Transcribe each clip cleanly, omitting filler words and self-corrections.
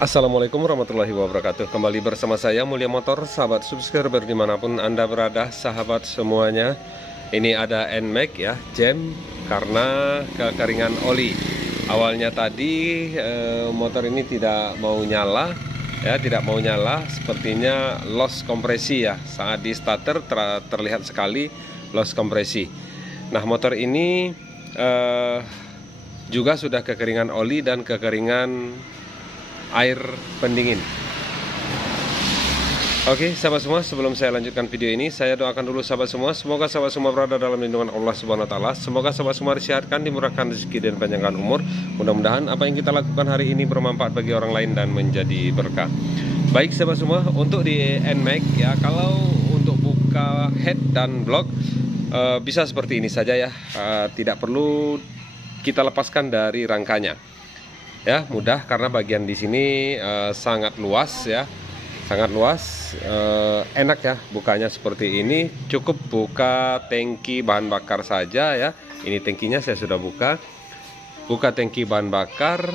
Assalamualaikum warahmatullahi wabarakatuh. Kembali bersama saya Mulia Motor, sahabat subscriber dimanapun Anda berada, sahabat semuanya. Ini ada NMAX ya, jam karena kekeringan oli. Awalnya tadi motor ini tidak mau nyala ya, sepertinya loss kompresi ya. Saat di starter terlihat sekali loss kompresi. Nah, motor ini juga sudah kekeringan oli dan kekeringan air pendingin. Oke sahabat semua, sebelum saya lanjutkan video ini, saya doakan dulu sahabat semua, semoga sahabat semua berada dalam lindungan Allah Subhanahu wa taala. Semoga sahabat semua disehatkan, dimurahkan rezeki dan panjangkan umur. Mudah-mudahan apa yang kita lakukan hari ini bermanfaat bagi orang lain dan menjadi berkah. Baik sahabat semua, untuk di NMAX ya, kalau untuk buka head dan block bisa seperti ini saja ya, tidak perlu kita lepaskan dari rangkanya. Ya, mudah karena bagian di sini sangat luas ya, enak ya bukanya seperti ini. Cukup buka tangki bahan bakar saja ya. Ini tangkinya saya sudah buka tangki bahan bakar,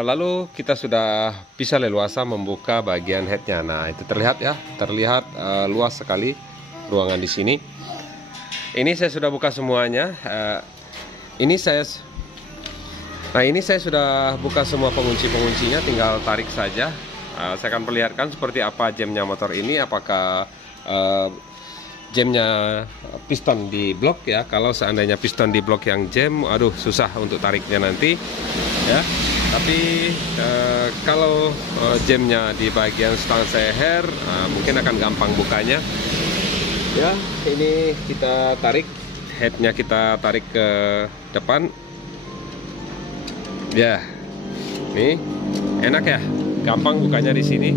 lalu kita sudah bisa leluasa membuka bagian headnya. Nah itu terlihat ya, luas sekali ruangan di sini. Ini saya sudah buka semuanya. Ini saya sudah buka semua pengunci-penguncinya, tinggal tarik saja. Saya akan perlihatkan seperti apa jamnya motor ini, apakah jamnya piston di blok ya. Kalau seandainya piston di blok yang jam, aduh susah untuk tariknya nanti ya. Tapi kalau jamnya di bagian stang seher, mungkin akan gampang bukanya ya. Ini kita tarik headnya, kita tarik ke depan. Ya, nih enak ya, gampang bukanya di sini.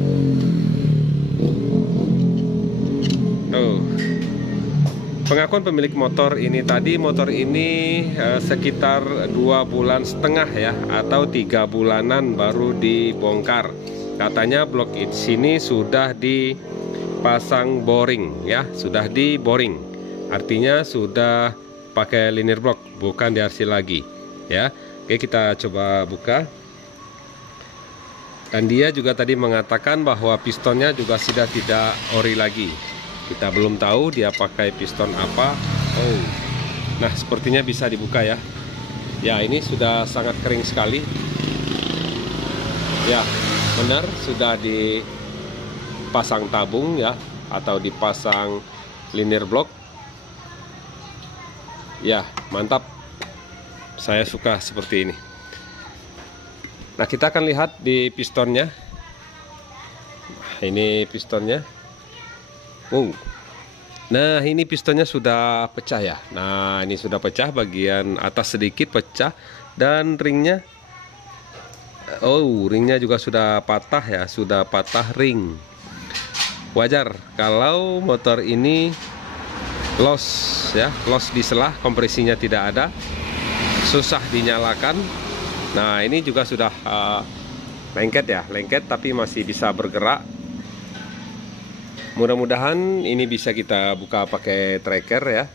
Pengakuan pemilik motor ini tadi, motor ini sekitar 2,5 bulan ya, atau 3 bulanan baru dibongkar. Katanya blok di sini sudah dipasang boring ya, sudah di boring. Artinya sudah pakai linear block, bukan DRC lagi ya. Oke, kita coba buka. Dan dia juga tadi mengatakan bahwa pistonnya juga sudah tidak ori lagi. Kita belum tahu dia pakai piston apa. Nah sepertinya bisa dibuka ya. Ya, ini sudah sangat kering sekali. Ya, benar sudah dipasang tabung ya, atau dipasang linear block. Ya, mantap. Saya suka seperti ini. Nah, kita akan lihat di pistonnya. Ini pistonnya. Nah, ini pistonnya sudah pecah ya. Nah, ini sudah pecah, bagian atas sedikit pecah. Dan ringnya, ringnya juga sudah patah ya, sudah patah ring. Wajar kalau motor ini loss ya, loss di selah, kompresinya tidak ada, susah dinyalakan. Nah ini juga sudah lengket tapi masih bisa bergerak. Mudah-mudahan ini bisa kita buka pakai tracker ya.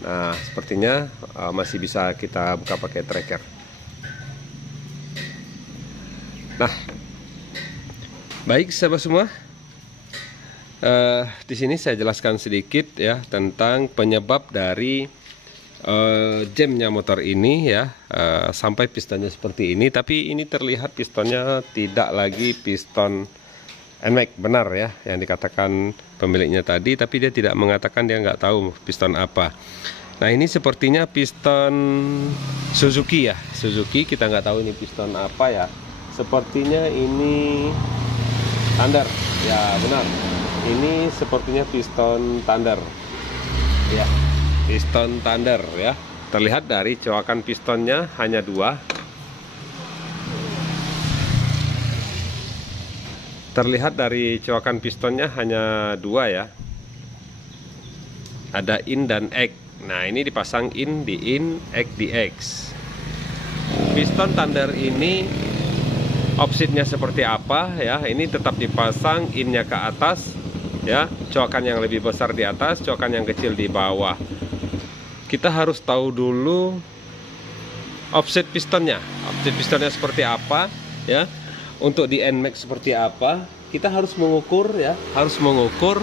Nah sepertinya masih bisa kita buka pakai tracker. Nah baik sahabat semua, di sini saya jelaskan sedikit ya tentang penyebab dari jamnya motor ini ya, sampai pistonnya seperti ini. Tapi ini terlihat pistonnya tidak lagi piston NMAX, benar ya yang dikatakan pemiliknya tadi, tapi dia tidak mengatakan, dia nggak tahu piston apa. Nah ini sepertinya piston Suzuki ya, Suzuki, kita nggak tahu ini piston apa ya. Sepertinya ini Thunder ya, benar, ini sepertinya piston Thunder ya, piston Thunder ya. Terlihat dari coakan pistonnya hanya 2. Terlihat dari coakan pistonnya hanya 2 ya. Ada in dan X. Nah, ini dipasang in di in, X di X. Piston Thunder ini opsitnya seperti apa ya? Ini tetap dipasang innya ke atas ya, coakan yang lebih besar di atas, coakan yang kecil di bawah. Kita harus tahu dulu offset pistonnya seperti apa ya. untuk di NMAX seperti apa, kita harus mengukur ya, harus mengukur.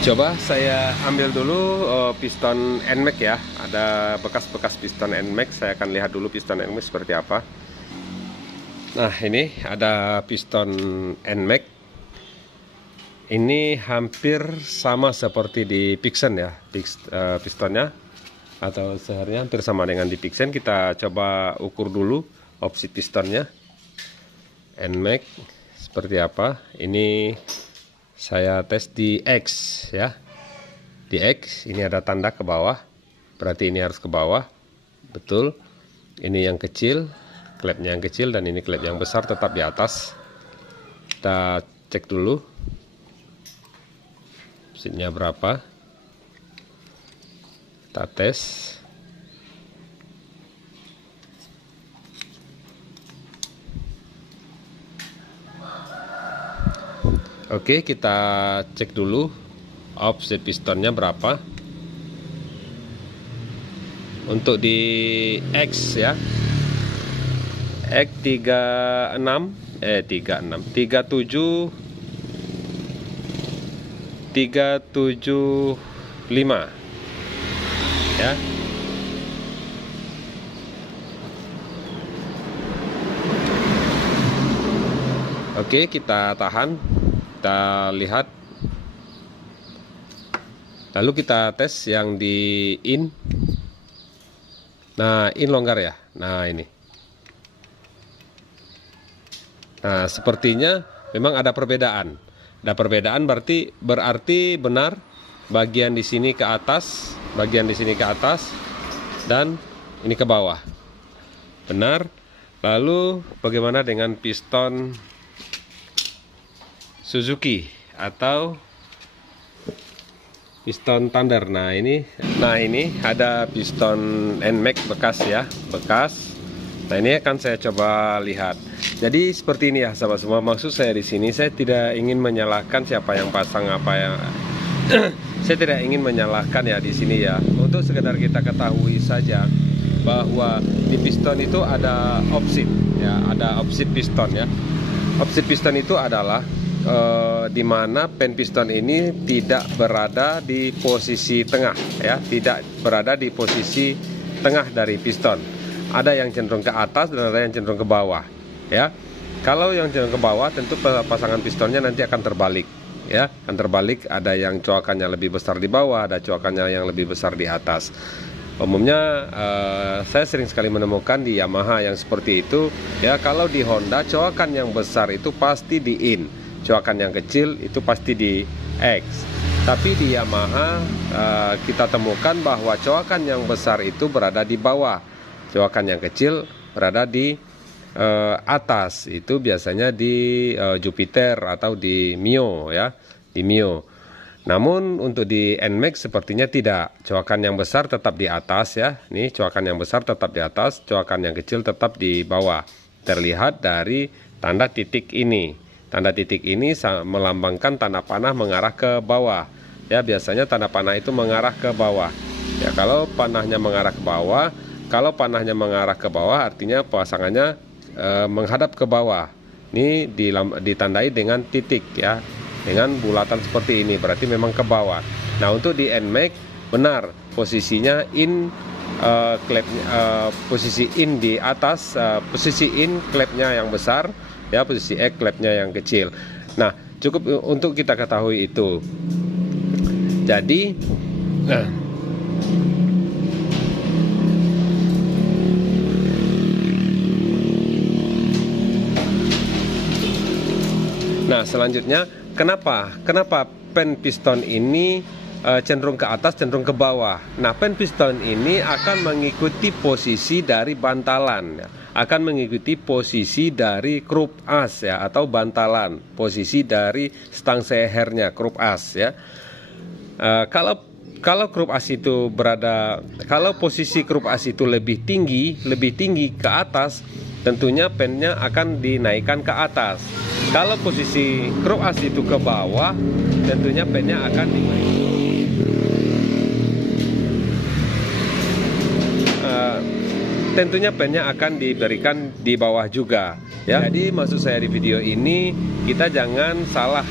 Coba saya ambil dulu piston NMAX ya, ada bekas-bekas piston NMAX. Saya akan lihat dulu piston NMAX seperti apa. Nah, ini ada piston NMAX. Ini hampir sama seperti di Pixen ya, pistonnya atau seharusnya hampir sama dengan di Pixen. Kita coba ukur dulu opsi pistonnya NMAX seperti apa. Ini saya tes di X ya, di X. Ini ada tanda ke bawah, berarti ini harus ke bawah, betul. Ini yang kecil, klepnya yang kecil, dan ini klep yang besar tetap di atas. Kita cek dulu opsinya berapa, kita tes. Oke, kita cek dulu offset pistonnya berapa. Untuk di X ya, X 375 ya. Oke, kita tahan, kita lihat, lalu kita tes yang di in. Nah, in longgar ya. Nah, ini. Nah, sepertinya memang ada perbedaan. Ada perbedaan berarti benar bagian di sini ke atas, bagian di sini ke atas, dan ini ke bawah. Benar. Lalu bagaimana dengan piston Suzuki atau piston Thunder? Nah, ini ada piston NMAX bekas ya, bekas. Nah, ini akan saya coba lihat. Jadi seperti ini ya, sahabat semua. Maksud saya di sini, saya tidak ingin menyalahkan siapa yang pasang apa yang saya tidak ingin menyalahkan ya di sini ya. Untuk sekedar kita ketahui saja bahwa di piston itu ada opsi ya, ada opsi piston ya. Opsi piston itu adalah di mana pen piston ini tidak berada di posisi tengah ya, tidak berada di posisi tengah dari piston. Ada yang cenderung ke atas dan ada yang cenderung ke bawah ya. Kalau yang cenderung ke bawah, tentu pasangan pistonnya nanti akan terbalik ya, akan terbalik. Ada yang coakannya lebih besar di bawah, ada coakannya yang lebih besar di atas. Umumnya saya sering sekali menemukan di Yamaha yang seperti itu ya. Kalau di Honda, coakan yang besar itu pasti di in, coakan yang kecil itu pasti di X. Tapi di Yamaha kita temukan bahwa coakan yang besar itu berada di bawah, coakan yang kecil berada di atas. Itu biasanya di Jupiter atau di Mio ya, di Mio. Namun untuk di NMAX sepertinya tidak. Coakan yang besar tetap di atas ya. Nih, coakan yang besar tetap di atas, coakan yang kecil tetap di bawah. Terlihat dari tanda titik ini. Tanda titik ini melambangkan tanda panah mengarah ke bawah. Ya, biasanya tanda panah itu mengarah ke bawah. Ya, kalau panahnya mengarah ke bawah, artinya pasangannya menghadap ke bawah. Ini ditandai dengan titik ya, dengan bulatan seperti ini, berarti memang ke bawah. Nah, untuk di NMAX benar posisinya in, posisi in di atas, posisi in klepnya yang besar ya, posisi X klepnya yang kecil. Nah, cukup untuk kita ketahui itu. Jadi nah, selanjutnya kenapa pen piston ini cenderung ke atas, cenderung ke bawah? Nah, pen piston ini akan mengikuti posisi dari bantalan ya, akan mengikuti posisi dari krup as ya, atau bantalan, posisi dari stang sehernya, krup as ya. Kalau krup as itu berada, kalau posisi krup as itu lebih tinggi ke atas, tentunya pennya akan dinaikkan ke atas. Kalau posisi krup as itu ke bawah, tentunya pennya akan dinaikkan. Tentunya pennya akan diberikan di bawah juga ya. Jadi maksud saya di video ini, kita jangan salah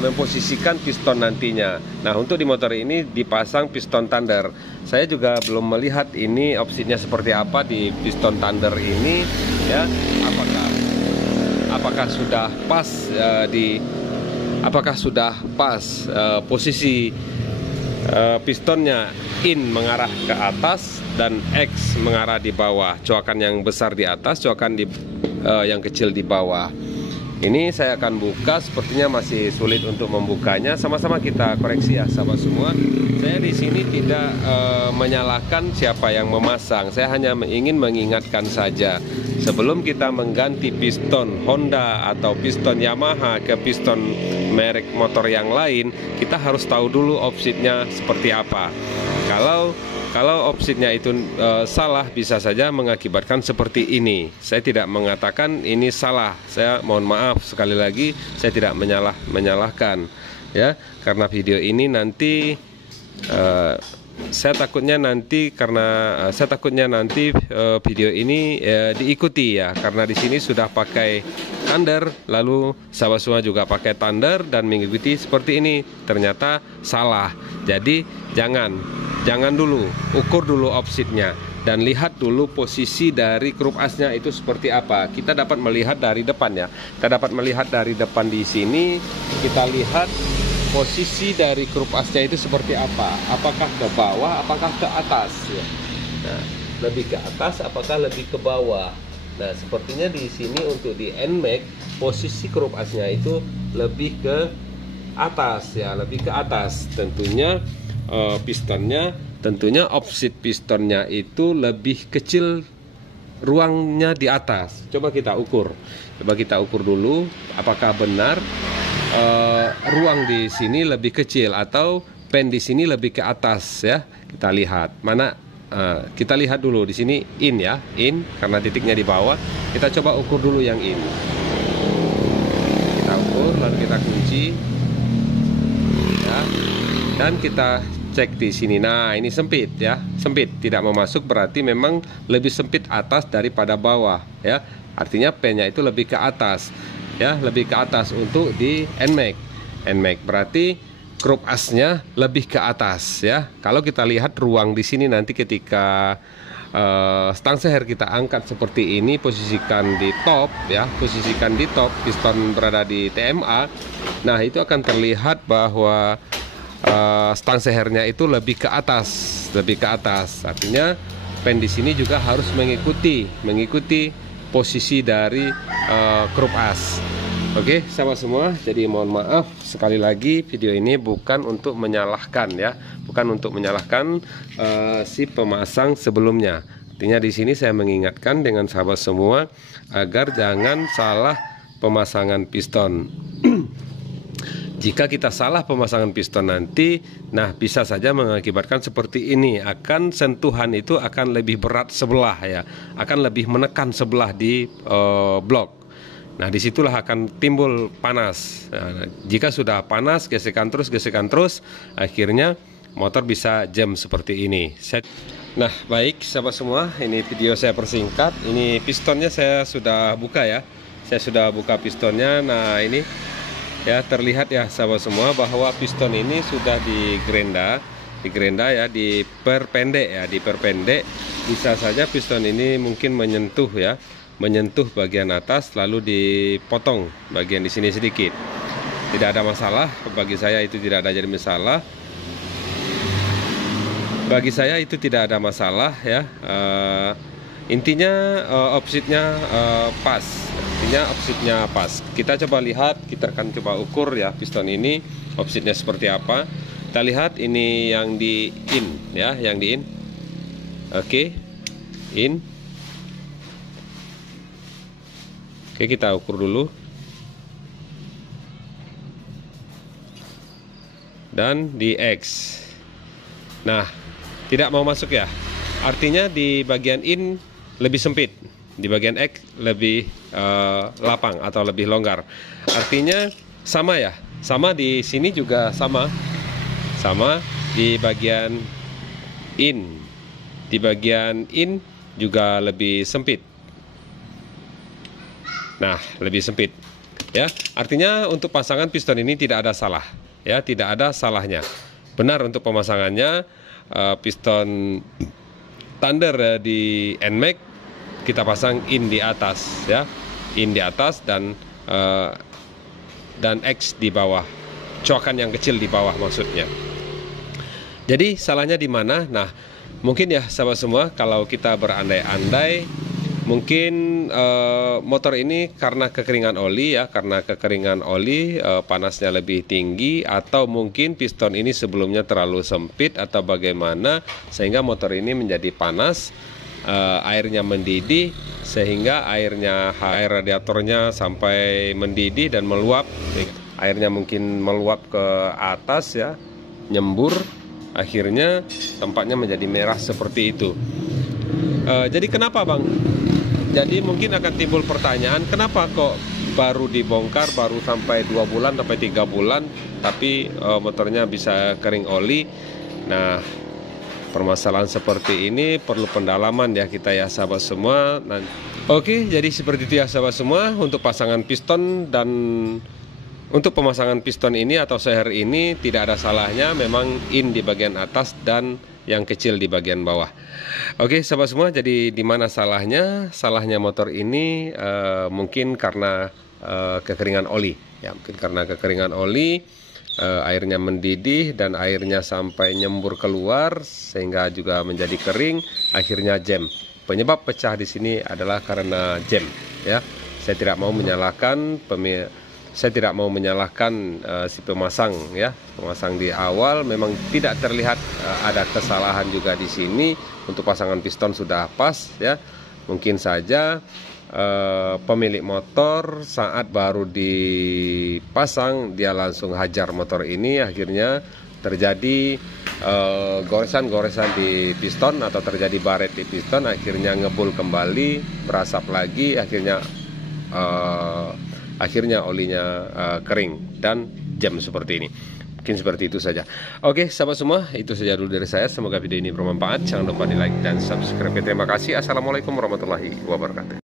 memposisikan piston nantinya. Nah, untuk di motor ini dipasang piston Thunder. Saya juga belum melihat ini opsinya seperti apa di piston Thunder ini, ya. Apakah sudah pas posisi pistonnya in mengarah ke atas dan X mengarah di bawah, coakan yang besar di atas, coakan yang kecil di bawah. Ini saya akan buka, sepertinya masih sulit untuk membukanya. Sama-sama kita koreksi ya, sahabat semua. Saya di sini tidak menyalahkan siapa yang memasang. Saya hanya ingin mengingatkan saja, sebelum kita mengganti piston Honda atau piston Yamaha ke piston merek motor yang lain, kita harus tahu dulu offsetnya seperti apa. Kalau offsetnya itu salah, bisa saja mengakibatkan seperti ini. Saya tidak mengatakan ini salah. Saya mohon maaf sekali lagi, saya tidak menyalahkan, ya. Karena video ini nanti saya takutnya nanti video ini diikuti ya, karena di sini sudah pakai Thunder, lalu sahabat semua juga pakai Thunder dan mengikuti seperti ini, ternyata salah. Jadi jangan dulu, ukur dulu offsetnya dan lihat dulu posisi dari krup asnya itu seperti apa. Kita dapat melihat dari depan ya. Kita dapat melihat dari depan di sini, kita lihat posisi dari krup asnya itu seperti apa. Apakah ke bawah, apakah ke atas ya. Nah, lebih ke atas apakah lebih ke bawah. Nah, sepertinya di sini untuk di NMAX posisi krup asnya itu lebih ke atas ya, lebih ke atas. Tentunya tentunya offset pistonnya itu lebih kecil ruangnya di atas. Coba kita ukur dulu apakah benar ruang di sini lebih kecil atau pen di sini lebih ke atas ya. Kita lihat mana, kita lihat dulu di sini in ya, in karena titiknya di bawah. Kita coba ukur dulu yang in. Kita ukur lalu kita kunci ya, dan kita cek di sini. Nah, ini sempit ya, sempit, tidak mau masuk, berarti memang lebih sempit atas daripada bawah ya. Artinya pennya itu lebih ke atas ya, lebih ke atas untuk di NMAX berarti krup asnya lebih ke atas ya. Kalau kita lihat ruang di sini nanti ketika stang seher kita angkat seperti ini, posisikan di top ya, posisikan di top, piston berada di TMA. Nah, itu akan terlihat bahwa stang sehernya itu lebih ke atas, artinya pen di sini juga harus mengikuti posisi dari krup as. Oke, sahabat semua, jadi mohon maaf sekali lagi, video ini bukan untuk menyalahkan ya, bukan untuk menyalahkan si pemasang sebelumnya. Artinya di sini saya mengingatkan dengan sahabat semua agar jangan salah pemasangan piston. Jika kita salah pemasangan piston nanti, nah bisa saja mengakibatkan seperti ini, akan sentuhan itu akan lebih berat sebelah ya, akan lebih menekan sebelah di blok. Nah, disitulah akan timbul panas. Nah, jika sudah panas, gesekan terus, akhirnya motor bisa jam seperti ini. Nah, baik sahabat semua, ini video saya persingkat. Ini pistonnya saya sudah buka ya, saya sudah buka pistonnya. Nah, ini ya, terlihat ya sahabat semua bahwa piston ini sudah digerenda ya, diperpendek. Bisa saja piston ini mungkin menyentuh bagian atas lalu dipotong bagian di sini sedikit. Tidak ada masalah, bagi saya itu tidak ada jadi masalah. Bagi saya itu tidak ada masalah ya. Intinya offsetnya pas. Kita coba lihat, kita akan coba ukur ya piston ini offsetnya seperti apa. Kita lihat ini yang di in ya, yang di in. Oke, in. Oke, kita ukur dulu. Dan di X. Nah, tidak mau masuk ya. Artinya di bagian in lebih sempit, di bagian X lebih lapang atau lebih longgar. Artinya sama ya, sama di sini juga sama di bagian in. Di bagian in juga lebih sempit. Nah, lebih sempit. Ya, artinya untuk pasangan piston ini tidak ada salah, ya, tidak ada salahnya. Benar untuk pemasangannya, piston Thunder di NMAX kita pasang in di atas, ya, in di atas dan X di bawah, coakan yang kecil di bawah maksudnya. Jadi salahnya di mana? Nah, mungkin ya sahabat semua, kalau kita berandai-andai, mungkin motor ini karena kekeringan oli, ya, karena kekeringan oli panasnya lebih tinggi, atau mungkin piston ini sebelumnya terlalu sempit atau bagaimana sehingga motor ini menjadi panas, airnya mendidih sehingga air radiatornya sampai mendidih dan meluap. Airnya mungkin meluap ke atas, ya, nyembur, akhirnya tempatnya menjadi merah seperti itu. Jadi kenapa, Bang? Jadi mungkin akan timbul pertanyaan, kenapa kok baru dibongkar, baru sampai 2 bulan sampai 3 bulan, tapi motornya bisa kering oli. Nah, permasalahan seperti ini perlu pendalaman ya kita ya sahabat semua. Oke, jadi seperti itu ya sahabat semua untuk pasangan piston. Dan untuk pemasangan piston ini atau seher ini tidak ada salahnya, memang in di bagian atas dan yang kecil di bagian bawah. Oke sahabat semua, jadi di mana salahnya? Salahnya motor ini mungkin karena kekeringan oli, ya, mungkin karena kekeringan oli, airnya mendidih dan airnya sampai nyembur keluar sehingga juga menjadi kering, akhirnya jam. Penyebab pecah di sini adalah karena jam, ya. Saya tidak mau menyalahkan si pemasang, ya. Pemasang di awal memang tidak terlihat ada kesalahan juga di sini. Untuk pasangan piston sudah pas, ya. Mungkin saja pemilik motor saat baru dipasang dia langsung hajar motor ini, akhirnya terjadi goresan-goresan di piston atau terjadi baret di piston, akhirnya ngebul kembali, berasap lagi, akhirnya olinya kering dan jam seperti ini. Mungkin seperti itu saja. Oke sahabat semua, itu saja dulu dari saya. Semoga video ini bermanfaat. Jangan lupa di like dan subscribe. Terima kasih. Assalamualaikum warahmatullahi wabarakatuh.